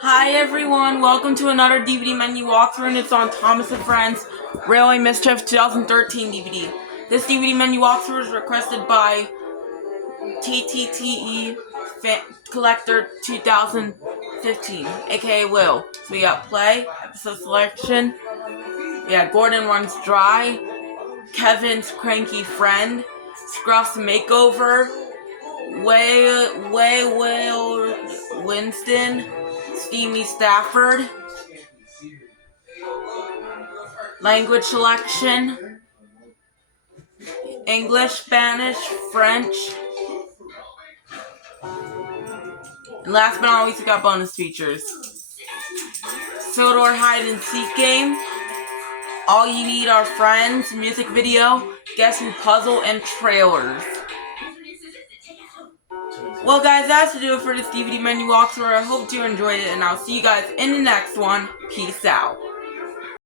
Hi everyone, welcome to another DVD menu walkthrough, and it's on Thomas and Friends Railway Mischief 2013 DVD. This DVD menu walkthrough is requested by TTTE Collector 2015, aka Will. So we got play, episode selection, Gordon runs dry, Kevin's cranky friend, Scruff's makeover, Winston, Steamy Stafford, language selection, English, Spanish, French, and last but not least, we got bonus features. Sodor hide and seek game, all you need are friends, music video, guess who puzzle, and trailers. Well guys, that's to do it for this DVD menu walkthrough. I hope you enjoyed it, and I'll see you guys in the next one. Peace out.